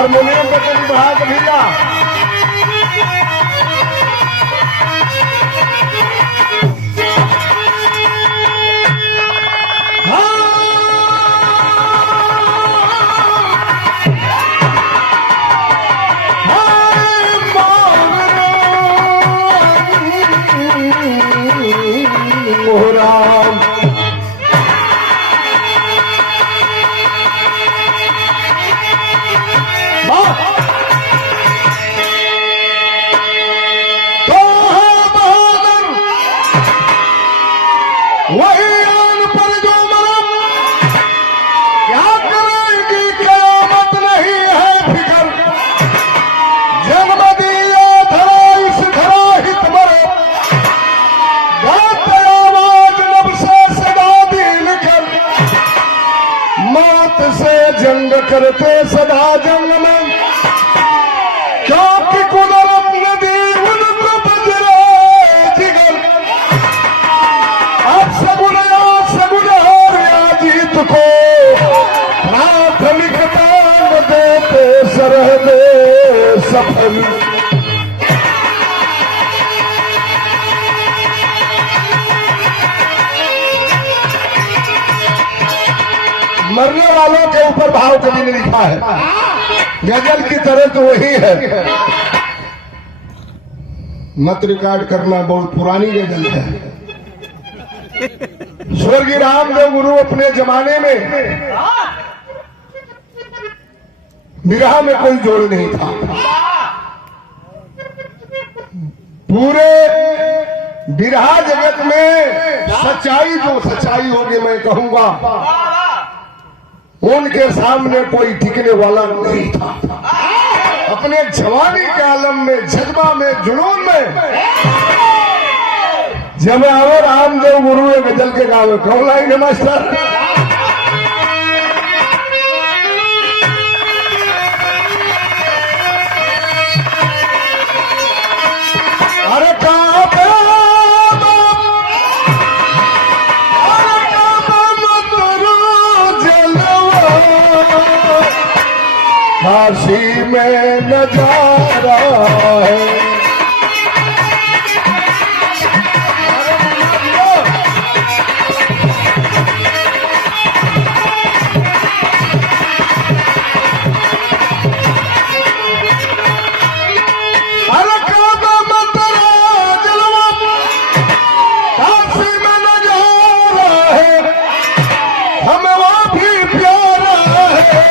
Harmonium पे कभी बढ़ा के भैया जंग करते सदा जंग में क्योंकि कुदरत ने दी उनको बजरा जिगर अब सगुन और या जीत को प्राथमिकता देते सरहदे सफल मरने वालों के ऊपर भाव कभी नहीं लिखा है। गजल की तरह तो वही है। मत रिकॉर्ड करना बहुत पुरानी गजल है। स्वर्गीय रामदेव गुरु अपने जमाने में विरह में कोई जोड़ नहीं था। पूरे विरह जगत में सच्चाई जो सच्चाई होगी मैं कहूंगा उनके सामने कोई टिकने वाला नहीं था। अपने जवानी के आलम में जज्बा में जुनून में जब आओ रामदेव गुरु गजल के गाँव कौन लाइन है मास्टर? अरे काशी में नजारा है अरे काबा मंतरा जलवा काशी में नजारा है हमें वो भी प्यारा है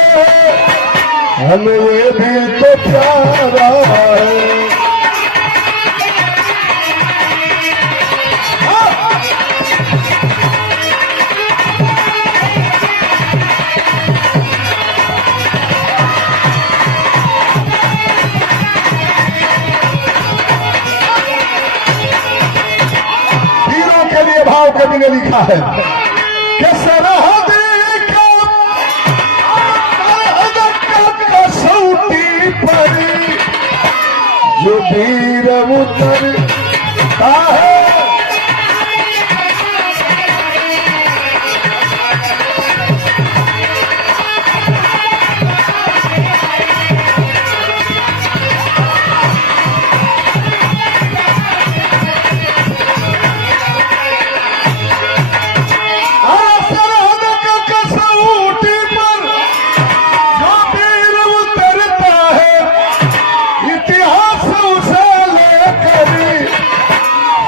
हमें ये भी तो प्यारा है। हीरो के लिए भाव कवि ने लिखा है कि सरहद जो वीर उतरता है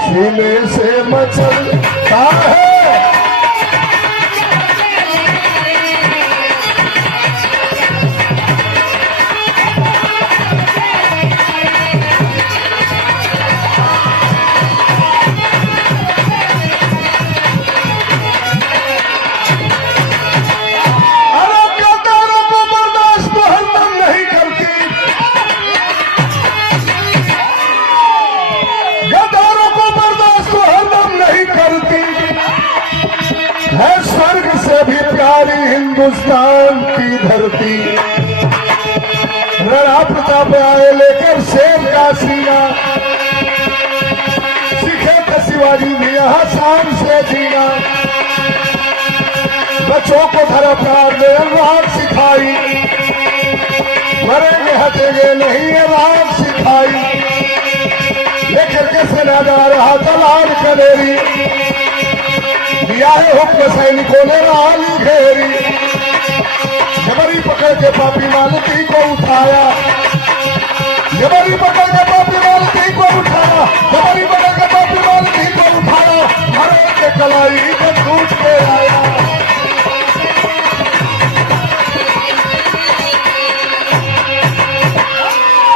सीने से मचलता है स्वर्ग से भी प्यारी हिंदुस्तान की धरती राणा प्रताप आए लेकर शेर का सीना सीखे तो शिवाजी भी यहाँ शान से जीना बच्चों को धरा प्यार ने अनुराग सिखाई मरेंगे हटेंगे नहीं ये रात सिखाई, लेकर के सेनादार रहा तलार कनेरी, दिया है हुक्म सैनिकों ने राल घेरी, जबरी पकड़ के पापी मालती को उठाया, जबरी पकड़ के पापी मालती को उठाया, जबरी पकड़ के पापी मालती को उठाया, हरे के कलाई को टूट के आया।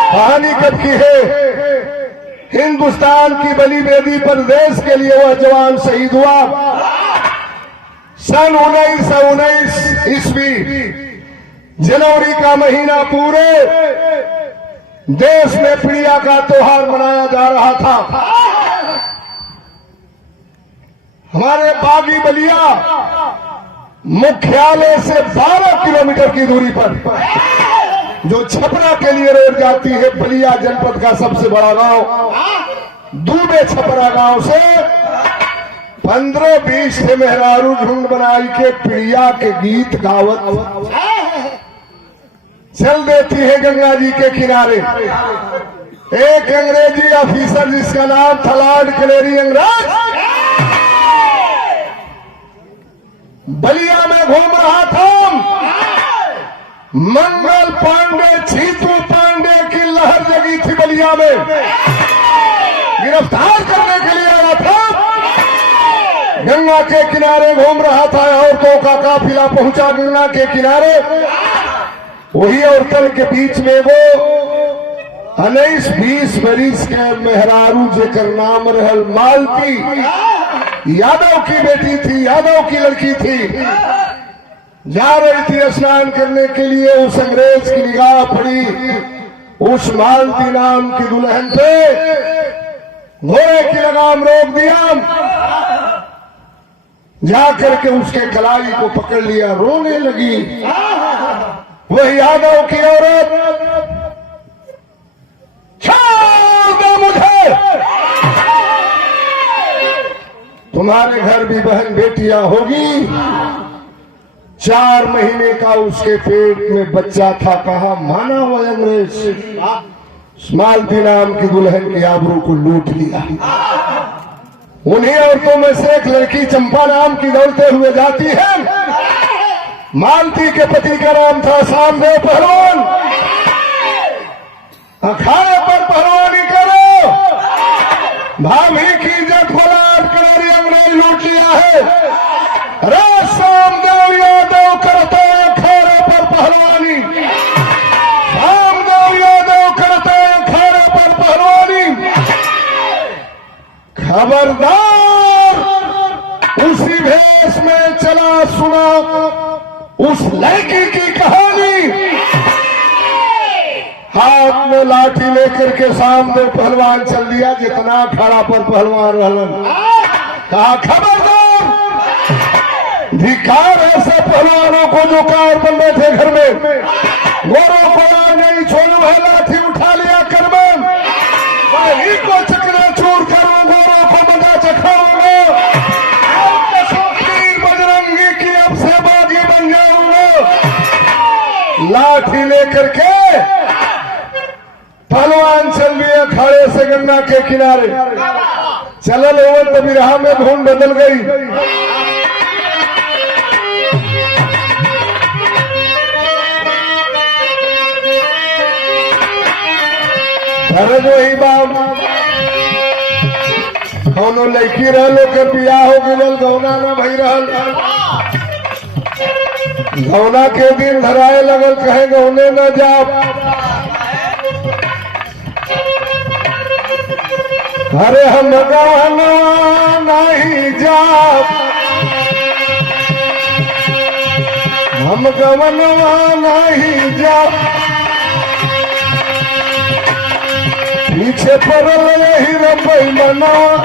कहानी कब की है? हिंदुस्तान की बली बेदी पर देश के लिए वह जवान शहीद हुआ सन 1919 ईस्वी जनवरी का महीना। पूरे देश में प्रिया का त्योहार मनाया जा रहा था। हमारे बागी बलिया मुख्यालय से 12 किलोमीटर की दूरी पर जो छपरा के लिए रोड जाती है, बलिया जनपद का सबसे बड़ा गांव दूबे छपरा गांव से 15-20 से मेहरारू झुंड बनाई के प्रिया के गीत गावत चल देती है गंगा जी के किनारे। एक अंग्रेजी ऑफिसर जिसका नाम था लॉर्ड क्लेरी अंग्रेज बलिया में घूम रहा था। मंगल पांडे, छीतू पांडे की लहर जगी थी बलिया में, गिरफ्तार करने के लिए आया था। गंगा के किनारे घूम रहा था, औरतों का काफिला पहुंचा गंगा के किनारे। वही औरतन के बीच में वो 19-20 बरिस के मेहरारू जेकर नाम रहल मालती, यादव की बेटी थी, यादव की लड़की थी, जा रही थी स्नान करने के लिए। उस अंग्रेज की निगाह पड़ी उस मालती नाम की दुल्हन पे, घोड़े की लगाम रोक दिया, जाकर के उसके कलाई को पकड़ लिया, रोने लगी। वह यादव की औरत, छोड़ दो मुझे, तुम्हारे घर भी बहन बेटियां होगी। 4 महीने का उसके पेट में बच्चा था। कहा माना वो अंग्रेज मालती नाम की दुल्हन की आबरू को लूट लिया। उन्हीं औरतों में से एक लड़की चंपा नाम की दौड़ते हुए जाती है। मालती के पति का नाम था सामदेव पहलवान। अखाड़े पर पहलवानी करो, भाभी की इज्जत को लाट कर अंग्रेज लूट लिया है। सामदेव यादव करते अखाड़े पर पहलवानी, सामदेव यादव करते अखाड़े पर पहलवानी। खबरदार, उसी भेष में चला सुना उस लड़की की कहानी। हाथ में लाठी लेकर के सामने पहलवान चल दिया, जितना अखाड़ा पर पहलवान रहलन। कहा खबरदार, धिक्कार ऐसे पहलवानों को जो कार बन बैठे घर में, गोरों को नहीं छोड़ू है, लाठी उठा लिया कर में, वही को चकना चूर करूं, गोरों को मजा चखाऊंगा, बजरंगी की अब से बागी बन जाऊंगा। लाठी लेकर के पहलवान चल दिया खड़े से गंगा के किनारे। चलल ओवन तो बिरहा में धुन बदल गई। अरे वही बाप कौनो लड़की रहलो के बियाह हो गल, गौना न भई रहल। गौना के दिन धराए लगल, कहे गौने न जाप। अरे हम गौनवा नहीं जाप, हम गौनवा नहीं जाप। पीछे पड़ल यही रुपई बनावा,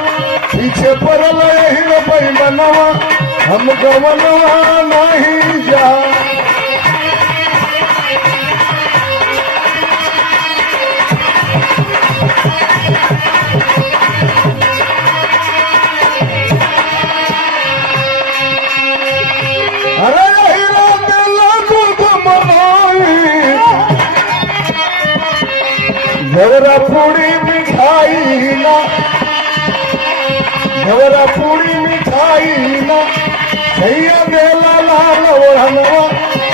पीछे पड़ल यही रुपई बनावा, हम गवनवा नहीं जा। अरे यही रात लागू तुम घवरा पूरी मिठाई ना, घवरा पूरी मिठाई ना, सैया बेला लाल ओढ़नवा,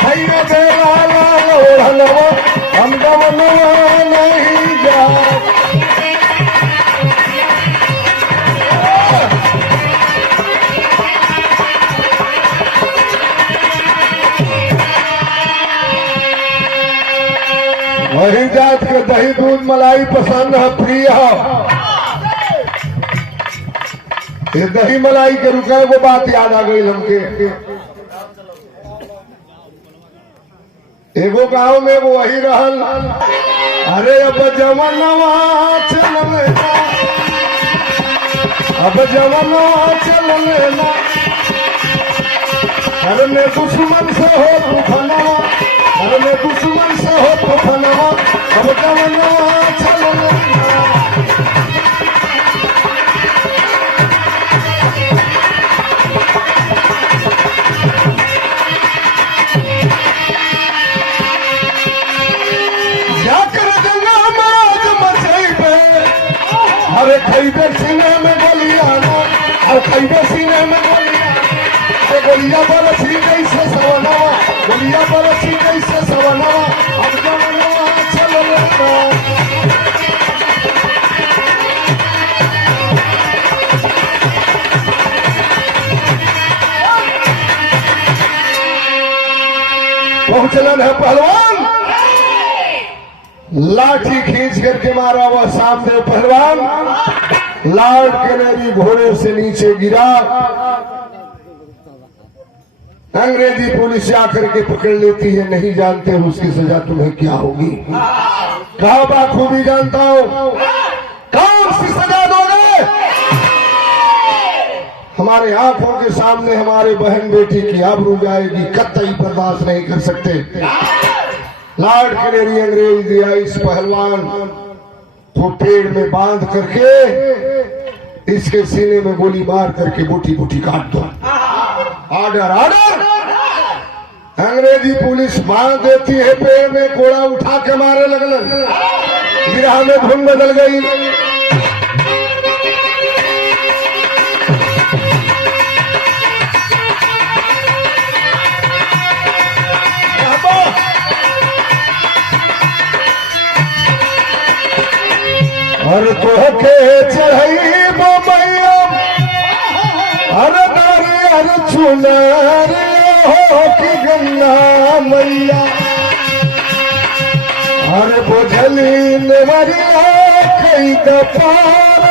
सैया बेला लाल ओढ़नवा, हम गवनवा नहीं जा। वही जात के दही दूध मलाई पसंद है, प्रिय है। ये दही मलाई के रुके वो बात याद आ गई हमके। एगो गांव में वो वही रहल, अरे अब जवनवा चल लेना, अब जवनवा चल लेना, घर में दुश्मन से हो तूफानवा, घर में दुश्मन से हो तूफानवा, अब जवनवा चल लेना। अरे खैबे सीने में गोलियाना, और खैबे सीने में गोलियाना, गोलिया बरसी जैसे सवनवा, गोलिया बरसी जैसे सवनवा, अब जवनवा चल लेना। पहुंचलन है पहलवान, लाठी खींच करके मारा वह सामने पहलवान, लॉर्ड कैनेरी घोड़े से नीचे गिरा। अंग्रेजी पुलिस आकर के पकड़ लेती है, नहीं जानते उसकी सजा तुम्हें क्या होगी। कहा बाखूबी जानता हूं, कौन सी सजा दोगे। हमारे आंखों के सामने हमारे बहन बेटी की आबरू जाएगी, कतई बर्दाश्त नहीं कर सकते। लॉर्ड कैनेरी अंग्रेज दिया इस पहलवान को पेड़ में बांध करके इसके सीने में गोली मार करके बूटी बूटी काट दो। Order order. अंग्रेजी पुलिस बांध देती है पेड़ में, कोड़ा उठा के मारे लगलन, विरह में धुन बदल गई। और तोहके चढ़ई मैया, हर नारियर चुनर हो कि गंगा मैया, हर बुझली नेवरिया कई दपार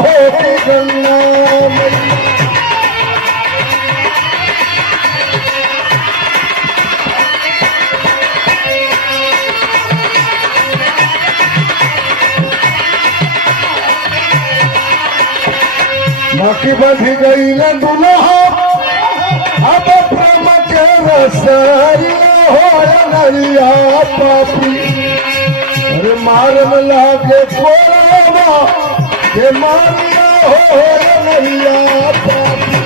हो कि गंगा मैया। बाकी बंध गई न दुल्हा, अब प्रेम के रसरिया हो नरिया पापी, अरे मारन लागे कोरवा के मारिया हो नरिया पापी।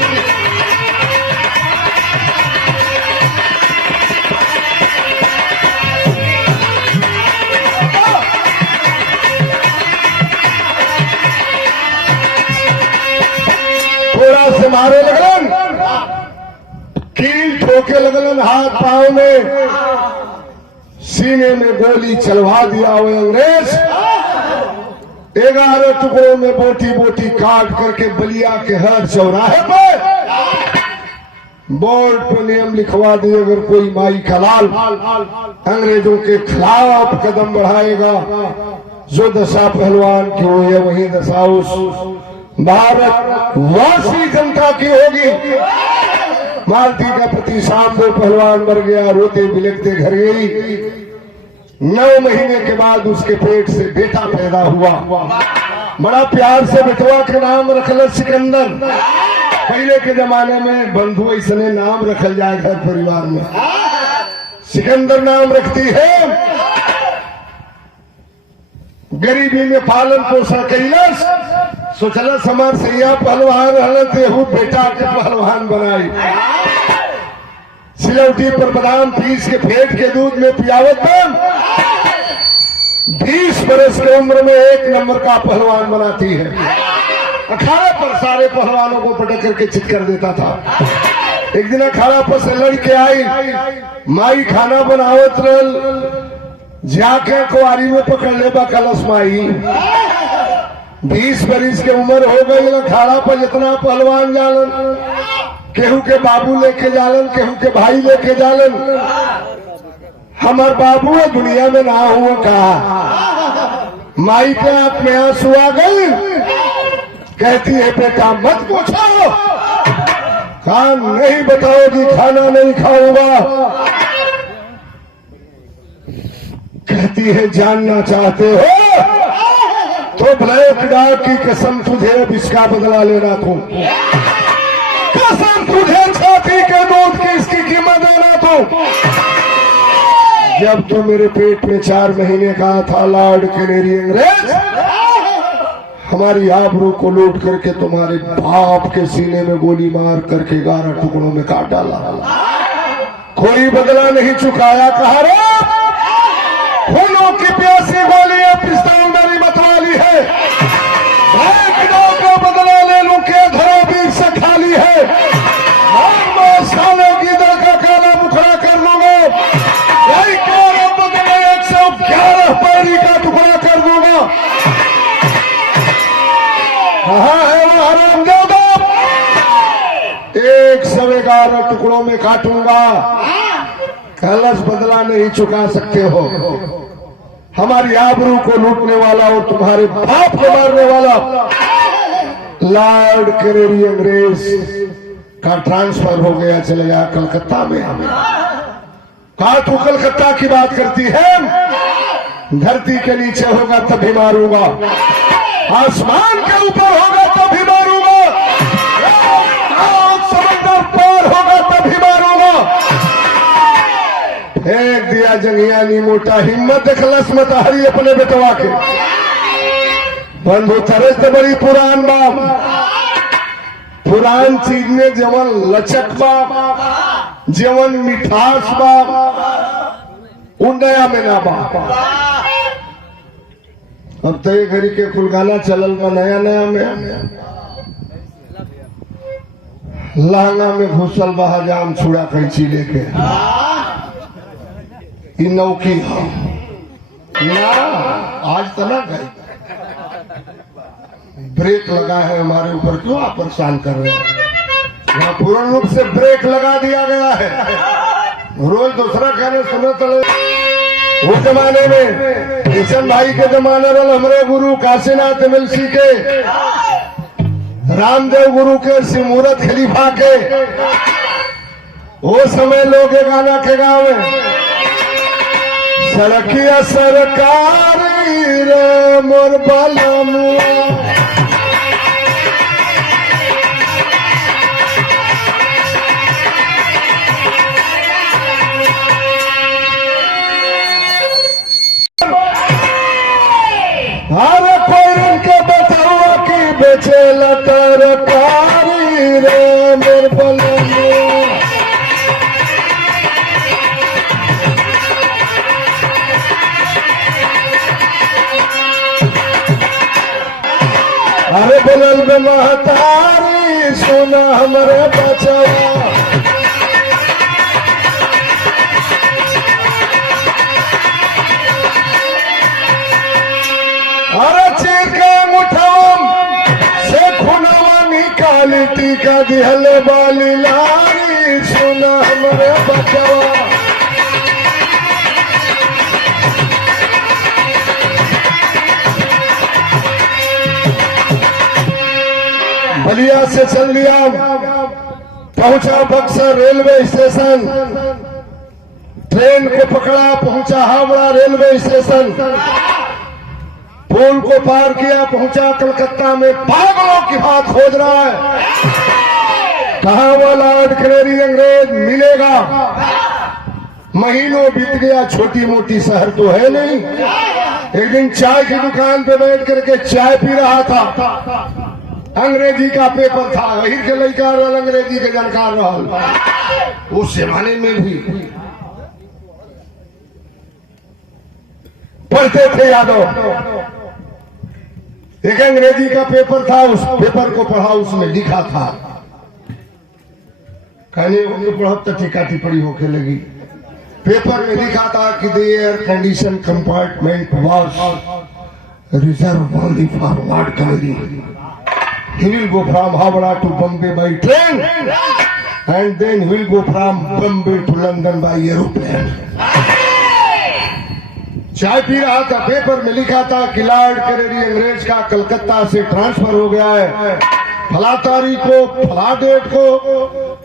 से मारे लगलन, कील ठोके लगलन हाथ पांव में, सीने में गोली चलवा दिया वो अंग्रेज। 11 टुकड़ों में बोटी बोटी काट करके बलिया के हर चौराहे पर बोर्ड पर नियम लिखवा दिए, अगर कोई माई का लाल अंग्रेजों के खिलाफ कदम बढ़ाएगा, जो दशा पहलवान की हो या वही दशा उस भारत वासी जनता की होगी। मालती का पति शाम को पहलवान मर गया, रोते बिलखते घर गई। 9 महीने के बाद उसके पेट से बेटा पैदा हुआ। बड़ा प्यार से बेटवा के नाम रखल सिकंदर। पहले के जमाने में बंधु ऐसने नाम रखल जाए घर परिवार में, सिकंदर नाम रखती है। गरीबी में पालन पोषण कैलस, सोचल हमार सैया पहलवान रहू बेटा के पहलवान बनाई। सिलौटी पर बादाम पीस के फेंट के दूध में पियावत 20 बरस की उम्र में 1 नंबर का पहलवान बनाती है। अखाड़ा पर सारे पहलवानों को पटक करके चित कर देता था। एक दिन अखाड़ा पर से लड़के आई, माई खाना बनावत रल, जाके कुआरी में पकड़ ले बा कलश माई। 20 बरिस के उम्र हो गई, अखाड़ा पर जितना पहलवान जालन, केहू के बाबू लेके जालन, केहू के भाई लेके जालन। हमार बाबू है दुनिया में ना हुआ कहा। माई के आंख में आंसू आ गई, कहती है बेटा मत पूछो, खान नहीं बताओगी, खाना नहीं खाऊंगा। कहती है जानना चाहते हो तो ब्लैक डॉग की कसम तुझे अब इसका बदला लेना तू, कसम तुझे छाती के दूध की इसकी कीमत देना तू। जब तो मेरे पेट में 4 महीने का था, लॉर्ड कैनेरी अंग्रेज हमारी आबरू को लूट करके तुम्हारे बाप के सीने में गोली मार करके 11 टुकड़ों में काट डाला। कोई बदला नहीं चुकाया। कहा रे खूनों की प्यासी गोलियां पिस्तौल मेरी मतवाली है, को बदला ले लू के धरो बीच से खाली है। सालों की दर का काला मुखड़ा कर लूंगा, 111 पैरी का टुकड़ा कर दूंगा। कहाँ है वो हरामजादा? 111 टुकड़ों में काटूंगा। कलश बदला नहीं चुका सकते हो। हमारी आबरू को लूटने वाला और तुम्हारे बाप को मारने वाला लॉर्ड कैनेरी अंग्रेज का ट्रांसफर हो गया, चले गया कलकत्ता में। कहा तू कलकत्ता की बात करती है? धरती के नीचे होगा तभी मारूंगा, आसमान के ऊपर होगा तभी मारूंगा, समंदर पार होगा तभी मारूंगा। फेंक दिया जंगिया नी मोटा, हिम्मत देखलस मत हरी अपने बेटवा के। बंधु तरस तो बड़ी पुरान बाप, पुरान चीज में जवन लचक बाप, जवन मिठास बाप, उन नया में ना बाप। अब तो ये घड़ी के कुल गाना चलल बा नया नया में, लहंगा में घुसल बहा जाम छुड़ा कैंची लेके, नौकी ना आज तो ना गई। ब्रेक लगा है हमारे ऊपर, क्यों आप परेशान कर रहे हैं? यहाँ पूर्ण रूप से ब्रेक लगा दिया गया है। रोज दूसरा खाने सुनो चले। उस जमाने में किशन भाई के जमाने वाले हमारे गुरु काशीनाथ मिलसी के, रामदेव गुरु के, सिमूरत खलीफा के, वो समय लोग गाना के गाँव में सड़किया सरकारी रे मोर बलमुआ, अरे कोई के बताओ कि बेचे लटरकारी रे मोर बलमुआ। अरे बोलल बे महतारी सुना हमरे बचवा, अरे चीके मुठम से खुनवा निकाली, टीका दिहले बाली लारी सुना हमरे बचवा। बलिया से चल लिया, पहुंचा बक्सर रेलवे स्टेशन, ट्रेन को पकड़ा, पहुंचा हावड़ा रेलवे स्टेशन, पुल को पार किया, पहुंचा कलकत्ता में। पागलों की बात खोज रहा है, कहा वो लॉर्ड कैनेरी अंग्रेज मिलेगा। महीनों बीत गया, छोटी मोटी शहर तो है नहीं। एक दिन चाय की दुकान पे बैठ करके चाय पी रहा था, अंग्रेजी का पेपर था, वही के लड़का अंग्रेजी के जानकार रहा। उस जमाने में भी पढ़ते थे यादव। एक अंग्रेजी का पेपर था, उस पेपर को पढ़ा, उसमें लिखा था, कहने पढ़ब तो टीका टिप्पणी होके लगी। पेपर में लिखा था कि the air condition compartment was reserve only for Lord Kennedy. He will go from Howrah to Bombay by train and then he will go from Bombay to London by aeroplane। चाय P रहा था, paper में लिखा था कि Lord Kennedy अंग्रेज का कलकत्ता से ट्रांसफर हो गया है, फला तारीख को फला डेट को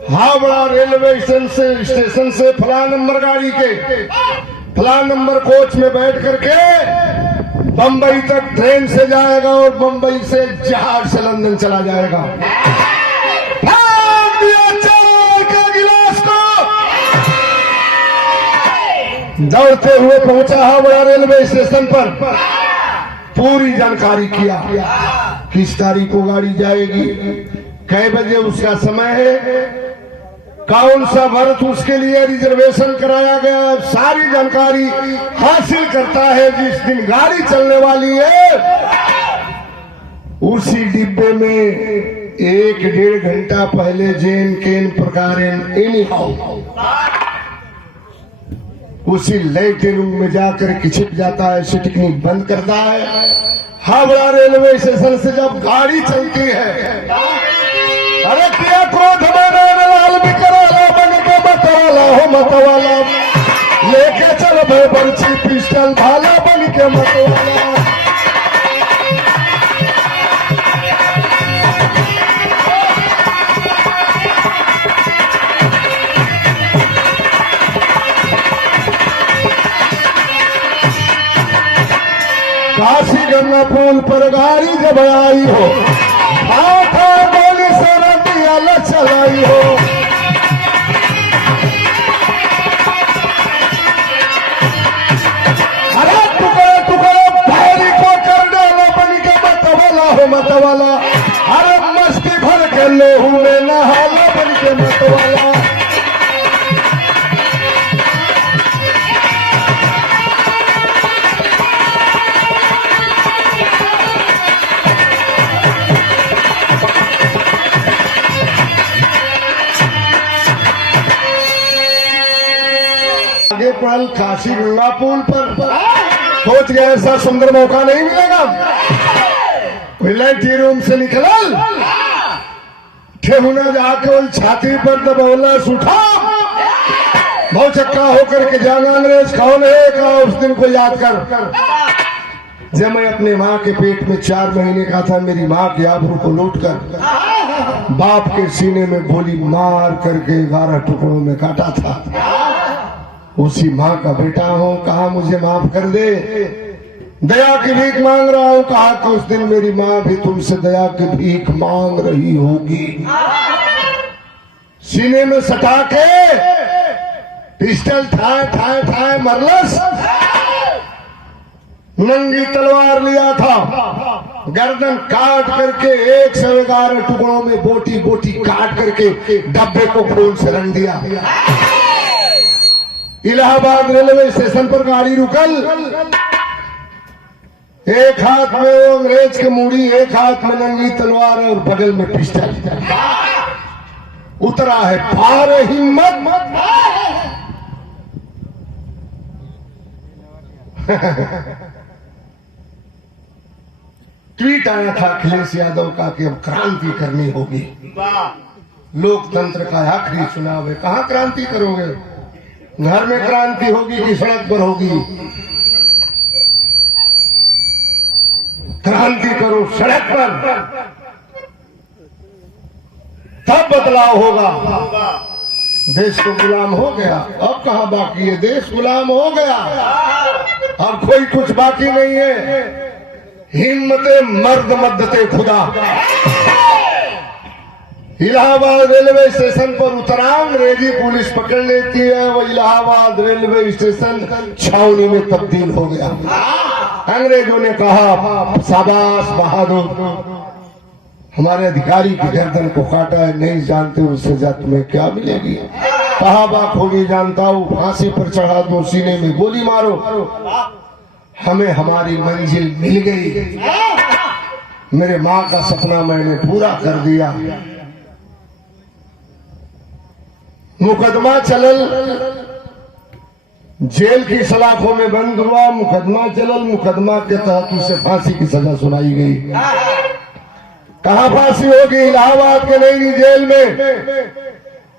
हावड़ा रेलवे स्टेशन से फला नंबर गाड़ी के फला नंबर कोच में बैठ करके बंबई तक ट्रेन से जाएगा और बंबई से जहाज से लंदन चला जाएगा। चाय का गिलास को दौड़ते हुए पहुंचा हावड़ा रेलवे स्टेशन पर, पूरी जानकारी किया, किस तारीख को गाड़ी जाएगी, कै बजे उसका समय है, कौन सा बर्थ उसके लिए रिजर्वेशन कराया गया, सारी जानकारी हासिल करता है। जिस दिन गाड़ी चलने वाली है उसी डिब्बे में 1-1.5 घंटा पहले जेन केन प्रकार एनी हाउ उसी लेटे रूम में जाकर खिंच जाता है, सिटकनी बंद करता है। हावड़ा रेलवे स्टेशन से जब गाड़ी चलती है, अरे क्या क्रोध मैंने लाल भी कराला बन के मतवाला हो मतवाला, लेके चल भाई बर्ची पिस्टल भाला बन के मतवाला। काशी गंगा पुल पर गाड़ी जब आई हो, हाथा गोली से रतिया ल चलाई हो, अरे टुकड़ा टुकड़ा भैरी को कर डाला बन के मतवाला हो मतवाला, अरे मस्ती भर के लोहू में नहाला बन के मतवाला। पल काशी गंगा पुल पर सोच गया ऐसा सुंदर मौका नहीं मिलेगा। विलायती रूम से निकला, ठेहुना जाके वही छाती पर दबौला सूठा, बहुत चक्का होकर के जाना अंग्रेज कौन है का उस दिन को याद कर। जब मैं अपने माँ के पेट में 4 महीने का था, मेरी माँ के आबरू को लूट कर बाप के सीने में गोली मार करके 11 टुकड़ों में काटा था। उसी माँ का बेटा हूँ, कहा मुझे माफ कर दे, दया की भीख मांग रहा हूँ। कहा कि उस दिन मेरी माँ भी तुमसे दया की भीख मांग रही होगी। सीने में सटा के पिस्टल ठाए ठाए ठाए मरलस, नंगी तलवार लिया था, गर्दन काट करके 111 टुकड़ों में बोटी बोटी काट करके डब्बे को खून से रंग दिया। इलाहाबाद रेलवे स्टेशन पर गाड़ी रुकल, एक हाथ में वो अंग्रेज की मूड़ी, एक हाथ में नंगी तलवार और बगल में पिस्टल। उतरा है पार हिम्मत ट्वीट आया था अखिलेश यादव का कि अब क्रांति करनी होगी, लोकतंत्र का आखिरी चुनाव है। कहां क्रांति करोगे, घर में क्रांति होगी कि सड़क पर होगी? क्रांति करो सड़क पर, तब बदलाव होगा। देश तो गुलाम हो गया, अब कहां बाकी है, देश गुलाम हो गया, अब कोई कुछ बाकी नहीं है। हिम्मते मर्द मद्दते खुदा। इलाहाबाद रेलवे स्टेशन पर उतरा, अंग्रेजी पुलिस पकड़ लेती है, वो इलाहाबाद रेलवे स्टेशन छावनी में तब्दील हो गया। अंग्रेजों ने कहा शाबाश बहादुर, हमारे अधिकारी की गर्दन को काटा है, नहीं जानते उससे सजा तुम्हें क्या मिलेगी। कहा बात होगी जानता हूँ, फांसी पर चढ़ा दो, सीने में गोली मारो। हमें हमारी मंजिल मिल गई। मेरे माँ का सपना मैंने पूरा कर दिया। मुकदमा चलल, जेल की सलाखों में बंद हुआ। मुकदमा चलल, मुकदमा के तहत उसे फांसी की सजा सुनाई गई। कहाँ फांसी होगी? इलाहाबाद के नई जेल में।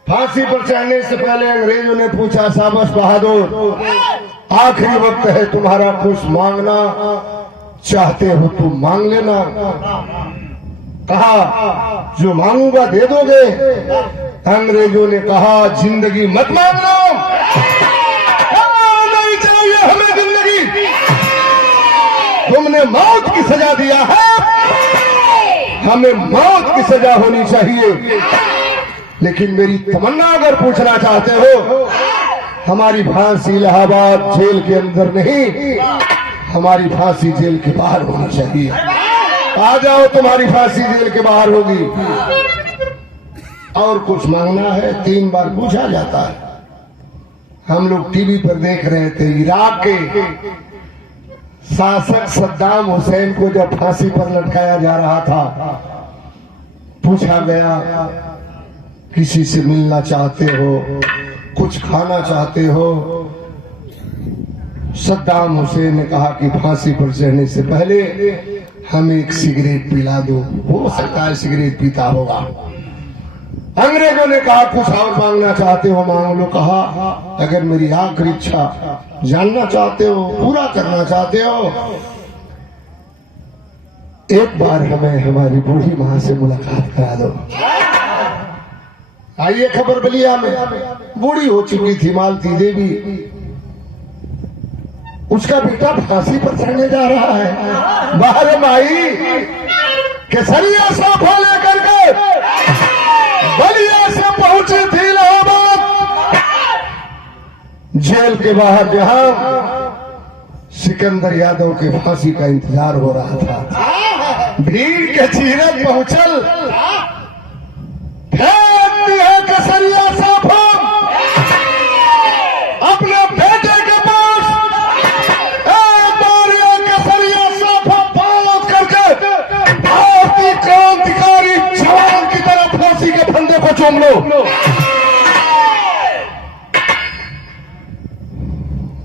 फांसी पर चढ़ने से पहले अंग्रेजों ने पूछा, शाबाश बहादुर, आखिरी वक्त है तुम्हारा, कुछ मांगना चाहते हो तो मांग लेना। कहा जो मांगूंगा दे दोगे? अंग्रेजों ने कहा जिंदगी मत मांगना, नहीं चाहिए हमें जिंदगी, तुमने मौत की सजा दिया है, हमें मौत की सजा होनी चाहिए। लेकिन मेरी तमन्ना अगर पूछना चाहते हो, हमारी फांसी इलाहाबाद जेल के अंदर नहीं, हमारी फांसी जेल के बाहर होनी चाहिए। आ जाओ, तुम्हारी फांसी जेल के बाहर होगी। और कुछ मांगना है? 3 बार पूछा जाता है। हम लोग टीवी पर देख रहे थे, इराक के शासक सद्दाम हुसैन को जब फांसी पर लटकाया जा रहा था, पूछा गया किसी से मिलना चाहते हो, कुछ खाना चाहते हो? सद्दाम हुसैन ने कहा कि फांसी पर चढ़ने से पहले हमें एक सिगरेट पिला दो, हो सकता है सिगरेट पीता होगा। अंग्रेजों ने कहा कुछ और मांगना चाहते हो? मांग लो। कहा अगर मेरी आखिरी इच्छा जानना चाहते हो, पूरा करना चाहते हो, एक बार हमें हमारी बूढ़ी माँ से मुलाकात करा दो। आइए खबर बलिया में, बूढ़ी हो चुकी थी मालती देवी, उसका बेटा फांसी पर चढ़ने जा रहा है। बाहर माई केसरिया सोफा लेकर के बलिया से पहुंची थी इलाहाबाद। जेल के बाहर जहां सिकंदर यादव के फांसी का इंतजार हो रहा था, भीड़ के चीरक पहुंचल, फेंकती है केसरिया सोफा अपने बेटे के पास। एक बार यह केसरिया सोफा पहुंच करके भारतीय क्रांतिकारी जवान की तरफ फांसी के फंदे को चूम लो।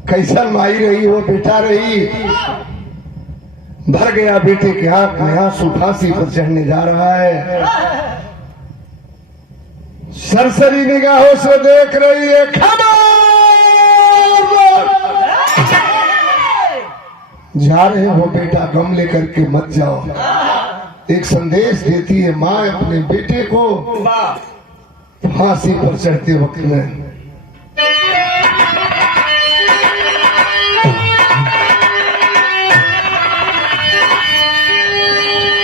कैसन माई रही वो बेटा रही, भर गया बेटे के आंख में आंसू, फांसी पर चढ़ने जा रहा है। सरसरी निगाहों से देख रही है, खबर जा रहे हो बेटा, गम लेकर के मत जाओ। एक संदेश देती है माँ अपने बेटे को फांसी पर चढ़ते वक्त में।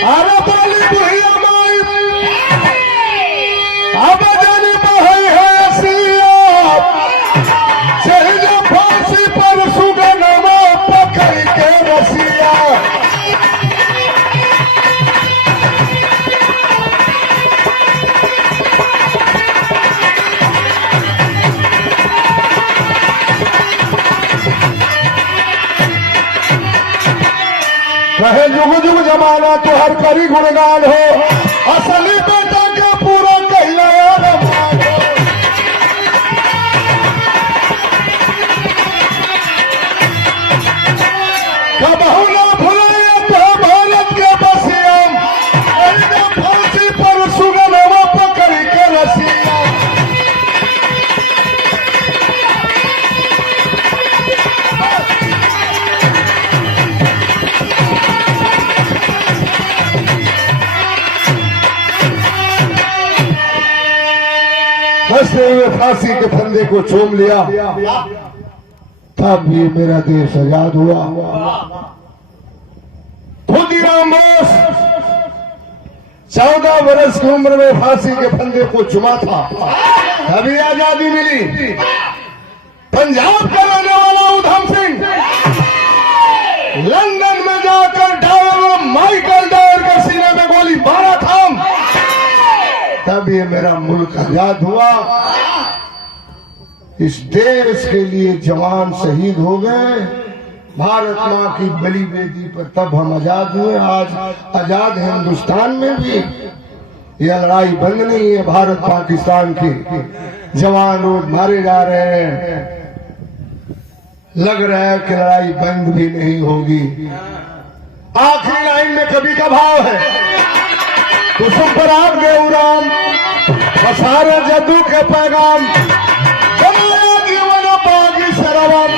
अरे बोली बुढ़िया माई, अब जानी बहई है असिया, चढ़ फांसी पर सुगनमा पकड़ के रसिया। कहे जुग जुग जमाना तो हर करी गुणगान हो, असली बेटा का पूरा कहलाया रमान हो। कबहू ना भुलाए तो भारत के बसियम, फांसी पर सुगनमा पकड़ के रसिया। हंसते हुए फांसी के फंदे को चूम लिया, तब ये मेरा देश आजाद हुआ। खुदीराम बोस 14 वर्ष की उम्र में फांसी के फंदे को चुमा था, तभी आजादी मिली। पंजाब का रहने वाला उधम सिंह लंदन में जाकर डायर माइकल डायर के सीने में गोली मारा था, तब ये मेरा मुल्क आजाद हुआ। इस देश के लिए जवान शहीद हो गए, भारत माँ की बलि बेदी पर तब हम आजाद हुए। आज आजाद हिंदुस्तान में भी यह लड़ाई बंद नहीं है। भारत पाकिस्तान के जवान रोज मारे जा रहे हैं, लग रहा है कि लड़ाई बंद भी नहीं होगी। आखिरी लाइन में कवि का भाव है, कुसुम पर आप गए उड़ान, सारे जद्दू के पैगाम, जीवन पागी सरवम,